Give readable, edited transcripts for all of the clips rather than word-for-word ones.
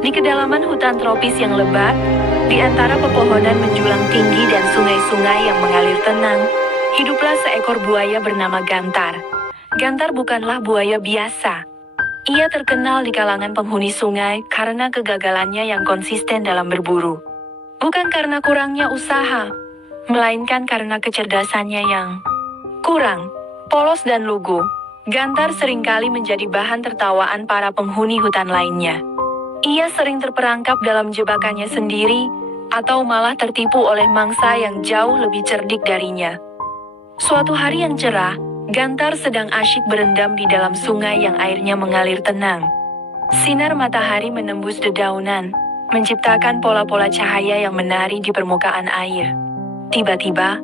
Di kedalaman hutan tropis yang lebat, di antara pepohonan menjulang tinggi dan sungai-sungai yang mengalir tenang, hiduplah seekor buaya bernama Gantar. Gantar bukanlah buaya biasa. Ia terkenal di kalangan penghuni sungai karena kegagalannya yang konsisten dalam berburu. Bukan karena kurangnya usaha, melainkan karena kecerdasannya yang kurang, polos dan lugu. Gantar seringkali menjadi bahan tertawaan para penghuni hutan lainnya. Ia sering terperangkap dalam jebakannya sendiri, atau malah tertipu oleh mangsa yang jauh lebih cerdik darinya. Suatu hari yang cerah, Gantar sedang asyik berendam di dalam sungai yang airnya mengalir tenang. Sinar matahari menembus dedaunan, menciptakan pola-pola cahaya yang menari di permukaan air. Tiba-tiba,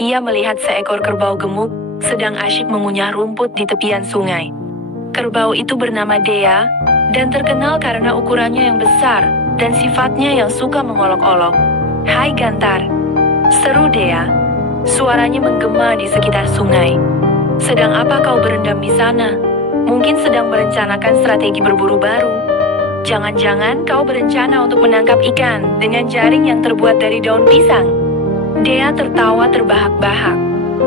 ia melihat seekor kerbau gemuk sedang asyik mengunyah rumput di tepian sungai. Kerbau itu bernama Dea, dan terkenal karena ukurannya yang besar dan sifatnya yang suka mengolok-olok. "Hai Gantar," seru Dea. Suaranya menggema di sekitar sungai. "Sedang apa kau berendam di sana? Mungkin sedang merencanakan strategi berburu baru. Jangan-jangan kau berencana untuk menangkap ikan dengan jaring yang terbuat dari daun pisang?" Dea tertawa terbahak-bahak,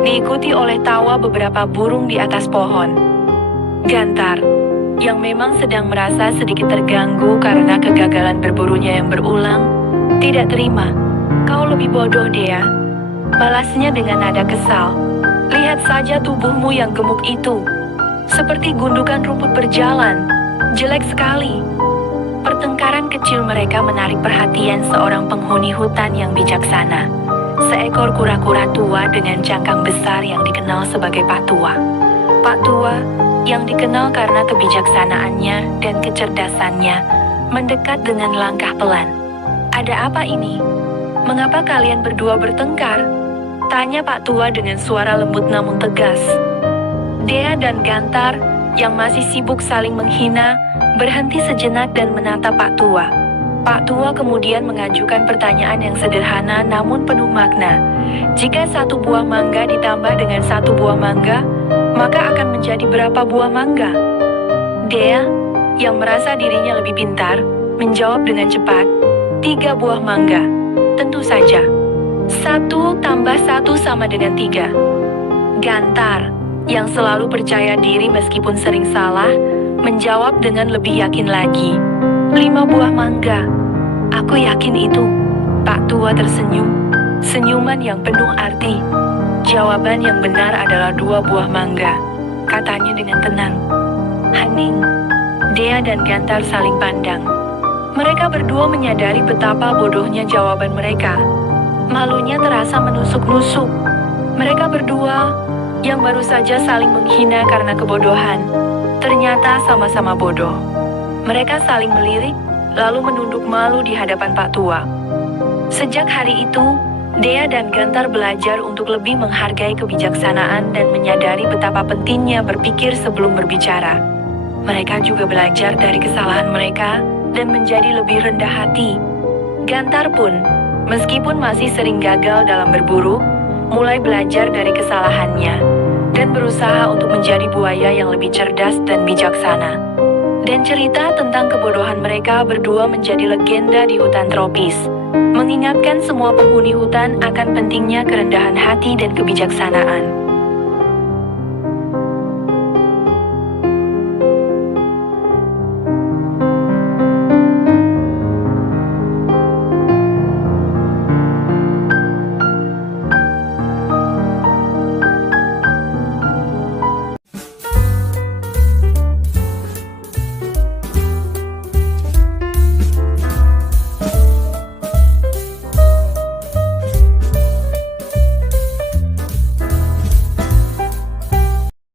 diikuti oleh tawa beberapa burung di atas pohon. Gantar, yang memang sedang merasa sedikit terganggu karena kegagalan berburunya yang berulang, tidak terima. "Kau lebih bodoh, Dea," balasnya dengan nada kesal. "Lihat saja tubuhmu yang gemuk itu. Seperti gundukan rumput berjalan. Jelek sekali." Pertengkaran kecil mereka menarik perhatian seorang penghuni hutan yang bijaksana. Seekor kura-kura tua dengan cangkang besar yang dikenal sebagai Pak Tua. Pak Tua, yang dikenal karena kebijaksanaannya dan kecerdasannya, mendekat dengan langkah pelan. "Ada apa ini? Mengapa kalian berdua bertengkar?" tanya Pak Tua dengan suara lembut namun tegas. Dea dan Gantar, yang masih sibuk saling menghina, berhenti sejenak dan menatap Pak Tua. Pak Tua kemudian mengajukan pertanyaan yang sederhana namun penuh makna. "Jika satu buah mangga ditambah dengan satu buah mangga, maka akan menjadi berapa buah mangga?" Dea, yang merasa dirinya lebih pintar, menjawab dengan cepat, "3 buah mangga. Tentu saja. 1 tambah 1 sama dengan 3. Gantar, yang selalu percaya diri meskipun sering salah, menjawab dengan lebih yakin lagi, 5 buah mangga. Aku yakin itu." Pak Tua tersenyum, senyuman yang penuh arti. "Jawaban yang benar adalah 2 buah mangga," katanya dengan tenang. Hening. Dea dan Gantar saling pandang. Mereka berdua menyadari betapa bodohnya jawaban mereka. Malunya terasa menusuk-nusuk. Mereka berdua, yang baru saja saling menghina karena kebodohan, ternyata sama-sama bodoh. Mereka saling melirik, lalu menunduk malu di hadapan Pak Tua. Sejak hari itu, Dea dan Gantar belajar untuk lebih menghargai kebijaksanaan dan menyadari betapa pentingnya berpikir sebelum berbicara. Mereka juga belajar dari kesalahan mereka dan menjadi lebih rendah hati. Gantar pun, meskipun masih sering gagal dalam berburu, mulai belajar dari kesalahannya dan berusaha untuk menjadi buaya yang lebih cerdas dan bijaksana. Dan cerita tentang kebodohan mereka berdua menjadi legenda di hutan tropis, mengingatkan semua penghuni hutan akan pentingnya kerendahan hati dan kebijaksanaan.